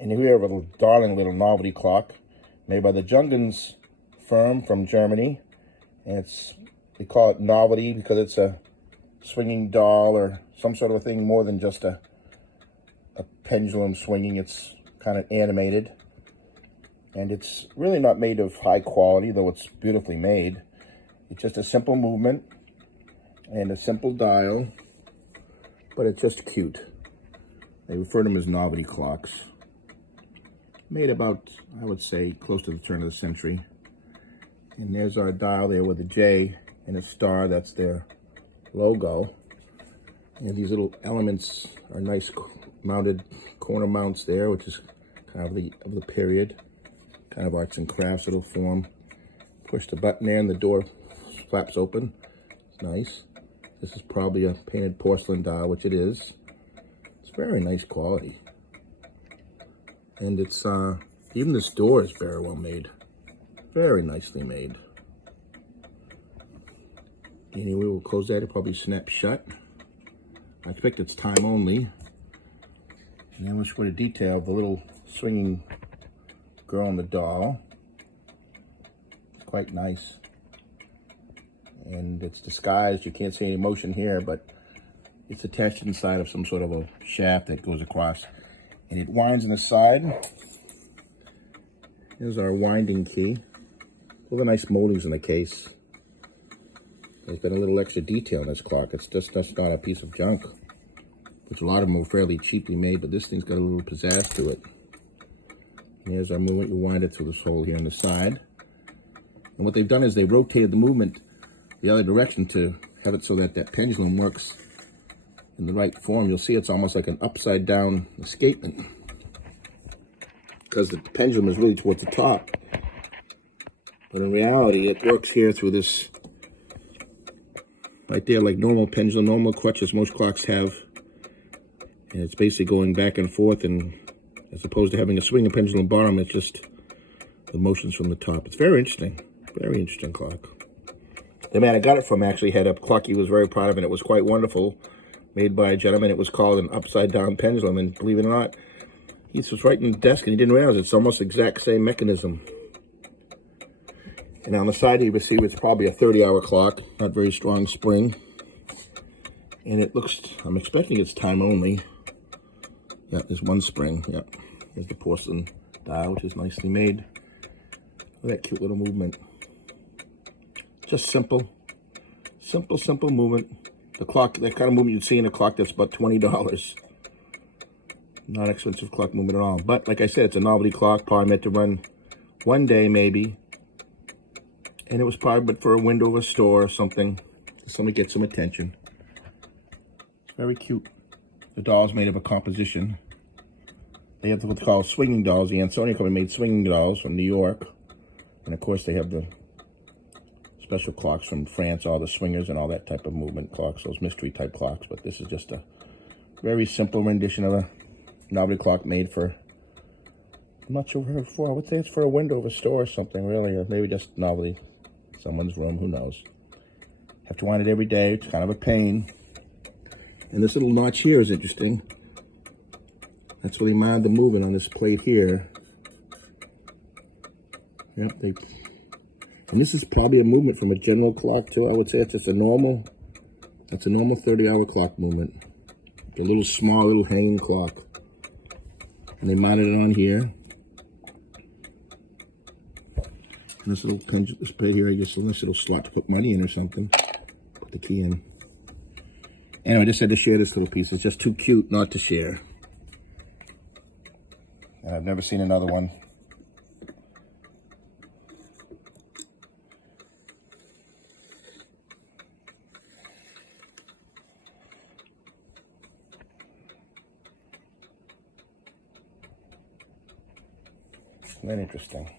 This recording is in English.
And here we have a darling little novelty clock made by the Junghans firm from Germany. And they call it Novelty because it's a swinging doll or some sort of a thing more than just a pendulum swinging. It's kind of animated. And it's really not made of high quality, though it's beautifully made. It's just a simple movement and a simple dial, but it's just cute. They refer to them as novelty clocks. Made about, I would say, close to the turn of the century. And there's our dial there with a J and a star. That's their logo. And these little elements are nice mounted corner mounts there, which is kind of the period. Kind of arts and crafts little form. Push the button there and the door flaps open. It's nice. This is probably a painted porcelain dial, which it is. It's very nice quality. And it's, even this door is very well made. Very nicely made. Anyway, we'll close that. It'll probably snap shut. I expect it's time only. And then we'll show the detail of the little swinging girl on the doll. It's quite nice. And it's disguised. You can't see any motion here, but it's attached inside of some sort of a shaft that goes across. And it winds on the side. Here's our winding key. All the nice moldings in the case. There's got a little extra detail in this clock. It's just not a piece of junk, which a lot of them are fairly cheaply made, but this thing's got a little pizzazz to it. And here's our movement. We wind it through this hole here on the side. And what they've done is they rotated the movement the other direction to have it so that that pendulum works in the right form. You'll see it's almost like an upside down escapement because the pendulum is really towards the top. But in reality, it works here through this right there, like normal pendulum, normal crutches most clocks have. And it's basically going back and forth, and as opposed to having a swinging pendulum bottom, it's just the motions from the top. It's very interesting clock. The man I got it from actually had a clock he was very proud of, and it was quite wonderful, made by a gentleman. It was called an upside down pendulum, and believe it or not, he was right in the desk and he didn't realize it's almost the exact same mechanism. And on the side you can see it's probably a 30-hour clock, not very strong spring. And it looks, I'm expecting it's time only. Yeah, there's one spring, yeah. There's the porcelain dial, which is nicely made. Look at that cute little movement. Just simple movement. The clock, that kind of movement you'd see in a clock that's about $20. Not expensive clock movement at all. But like I said, it's a novelty clock, probably meant to run one day maybe. And it was probably but for a window of a store or something. Somebody get some attention. It's very cute. The doll's made of a composition. They have what's called swinging dolls. The Ansonia Company made swinging dolls from New York. And of course they have the special clocks from France, all the swingers and all that type of movement clocks, those mystery type clocks. But this is just a very simple rendition of a novelty clock made for, I'm not sure for, I would say it's for a window of a store or something, really, or maybe just novelty, someone's room, who knows. Have to wind it every day, it's kind of a pain. And this little notch here is interesting. That's where they mounted the movement on this plate here. Yep, and this is probably a movement from a general clock too. I would say it's just a normal, that's a normal 30-hour clock movement. A little small, little hanging clock. And they mounted it on here. And this little pendulum, this plate here, I guess a nice little slot to put money in or something. Put the key in. Anyway, I just had to share this little piece. It's just too cute not to share. And I've never seen another one. Isn't that interesting?